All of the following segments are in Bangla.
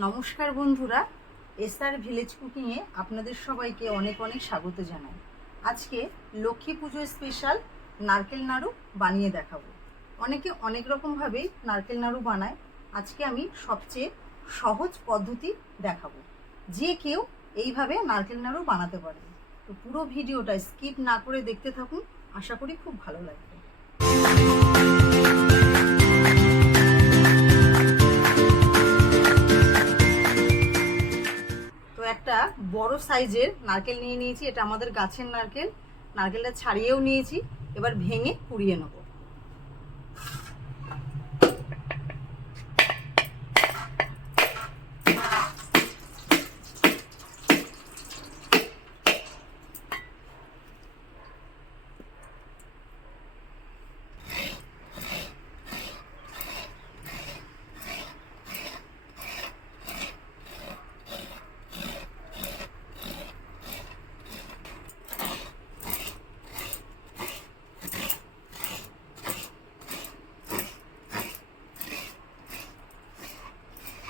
নমস্কার বন্ধুরা, এসআর ভিলেজ কুকিংয়ে আপনাদের সবাইকে অনেক অনেক স্বাগত জানাই। আজকে লক্ষ্মী পুজো স্পেশাল নারকেল নাড়ু বানিয়ে দেখাবো। অনেকে অনেক রকমভাবেই নারকেল নাড়ু বানায়। আজকে আমি সবচেয়ে সহজ পদ্ধতি দেখাবো, যে কেউ এইভাবে নারকেল নাড়ু বানাতে পারে। তো পুরো ভিডিওটা স্কিপ না করে দেখতে থাকুন, আশা করি খুব ভালো লাগবে। একটা বড় সাইজের নারকেল নিয়ে নিয়েছি। এটা আমাদের গাছের নারকেল। নারকেলটা ছাড়িয়েও নিয়েছি, এবার ভেঙে কুড়িয়ে নেব।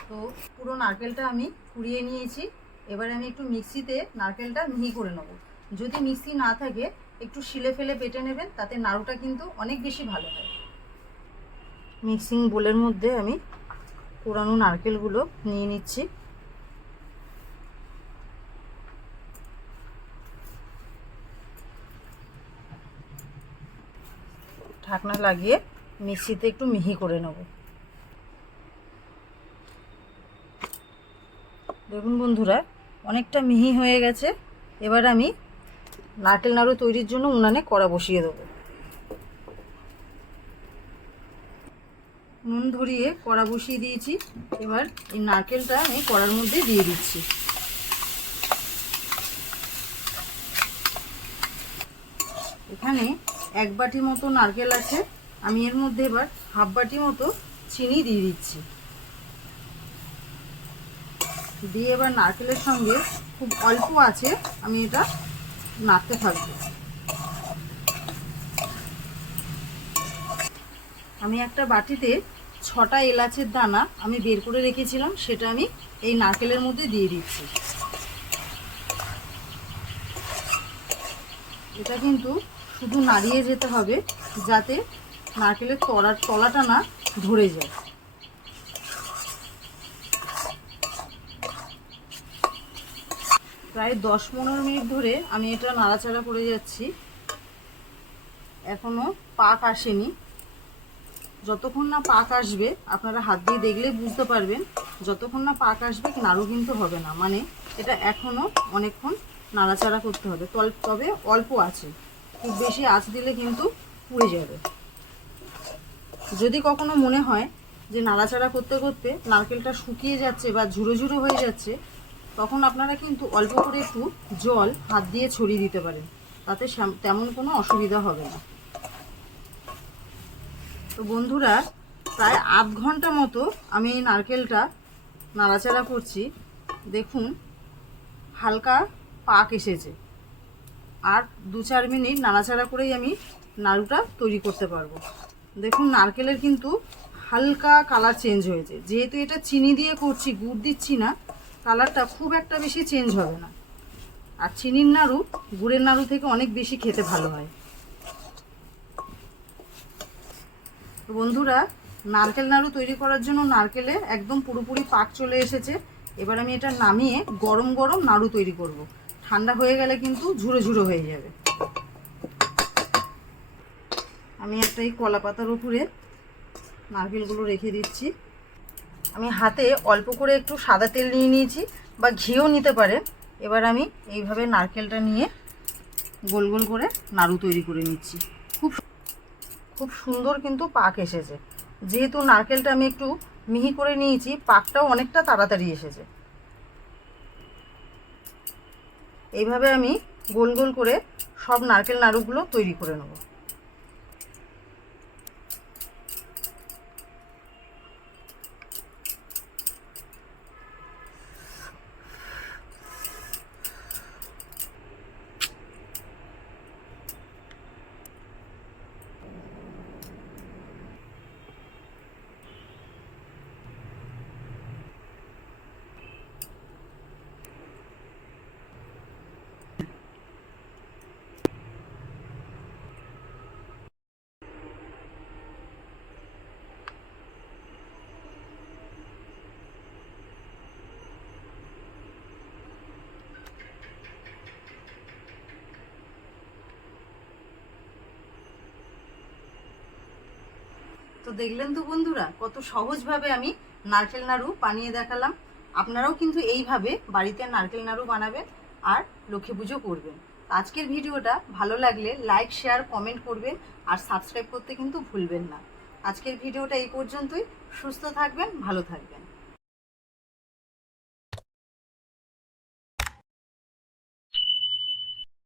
তো পুরো নারকেলটা আমি কুড়িয়ে নিয়েছি। এবারে আমি একটু মিক্সিতে নারকেলটা মিহি করে নেব। যদি মিক্সি না থাকে একটু শিলে ফেলে বেটে নেবেন, তাতে নাড়ুটা কিন্তু অনেক বেশি ভালো হয়। মিক্সিং বোলের মধ্যে আমি কোরানো নারকেলগুলো নিয়ে নিচ্ছি। ঢাকনা লাগিয়ে মিক্সিতে একটু মিহি করে নেব। দেখুন বন্ধুরা, অনেকটা মিহি হয়ে গেছে। এবার আমি নারকেল নাড়ু তৈরির জন্য উনানে কড়া বসিয়ে দেবো। নুন ধরিয়ে কড়া বসিয়ে দিয়েছি। এবার এই নারকেলটা আমি কড়ার মধ্যে দিয়ে দিচ্ছি। এখানে 1 বাটি মতো নারকেল আছে। আমি এর মধ্যে এবার 1/2 বাটি মতো চিনি দিয়ে দিচ্ছি। দিয়ে এবার নারকেলের সঙ্গে খুব অল্প আছে আমি এটা নাড়তে থাকবো। আমি একটা বাটিতে 6টা এলাচের দানা আমি বের করে রেখেছিলাম, সেটা আমি এই নারকেলের মধ্যে দিয়ে দিচ্ছি। এটা কিন্তু শুধু নাড়িয়ে যেতে হবে, যাতে নারকেলের তলাটা না ধরে যায়। প্রায় 10-15 মিনিট ধরে আমি এটা নাড়াচাড়া করে যাচ্ছি। এখনো পাক আসেনি। যতক্ষণ না পাক আসবে, আপনারা হাত দিয়ে দেখলে বুঝতে পারবেন, যতক্ষণ না পাক আসবে নাড়ু কিন্তু হবে না। মানে এটা এখনো অনেকক্ষণ নাড়াচাড়া করতে হবে। তবে অল্প আছে, খুব বেশি আঁচ দিলে কিন্তু পুড়ে যাবে। যদি কখনো মনে হয় যে নাড়াচাড়া করতে করতে নারকেলটা শুকিয়ে যাচ্ছে বা ঝুরো ঝুরো হয়ে যাচ্ছে, তখন আপনারা কিন্তু অল্প করে একটু জল হাত দিয়ে ছড়িয়ে দিতে পারেন, তাতে তেমন কোনো অসুবিধা হবে না। তো বন্ধুরা, প্রায় আধ ঘন্টা মতো আমি এই নারকেলটা নাড়াচাড়া করছি। দেখুন হালকা পাক এসেছে। আর 2-4 মিনিট নাড়াচাড়া করেই আমি নাড়ুটা তৈরি করতে পারবো। দেখুন নারকেলের কিন্তু হালকা কালার চেঞ্জ হয়েছে। যেহেতু এটা চিনি দিয়ে করছি, গুড় দিচ্ছি না, কালারটা খুব একটা বেশি চেঞ্জ হবে না। আর চিনির নাড়ু গুড়ের নাড়ু থেকে অনেক বেশি খেতে ভালো হয়। তো বন্ধুরা, নারকেল নাড়ু তৈরি করার জন্য নারকেলে একদম পুরোপুরি পাক চলে এসেছে। এবার আমি এটা নামিয়ে গরম গরম নাড়ু তৈরি করব। ঠান্ডা হয়ে গেলে কিন্তু ঝুরো ঝুরো হয়ে যাবে। আমি একটা এই কলা পাতার উপরে নারকেলগুলো রেখে দিচ্ছি। আমি হাতে অল্প করে একটু সাদা তেল নিয়ে নিয়েছি, বা ঘিও নিতে পারেন। এবার আমি এইভাবে নারকেলটা নিয়ে গোল গোল করে নাড়ু তৈরি করে নিচ্ছি। খুব সুন্দর কিন্তু পাক এসেছে। যেহেতু নারকেলটা আমি একটু মিহি করে নিয়েছি, পাকটাও অনেকটা তাড়াতাড়ি এসেছে। এইভাবে আমি গোল গোল করে সব নারকেল নাড়ুগুলো তৈরি করে নেব। দেখলেন তো বন্ধুরা, কত সহজভাবে আমি নারকেল নাড়ু বানিয়ে দেখালাম। আপনারাও কিন্তু এইভাবে বাড়িতে নারকেল নাড়ু বানাবেন আর লক্ষ্মী পুজো করবেন। আজকের ভিডিওটা ভালো লাগলে লাইক, শেয়ার, কমেন্ট করবেন আর সাবস্ক্রাইব করতে কিন্তু ভুলবেন না। আজকের ভিডিওটা এই পর্যন্তই। সুস্থ থাকবেন, ভালো থাকবেন।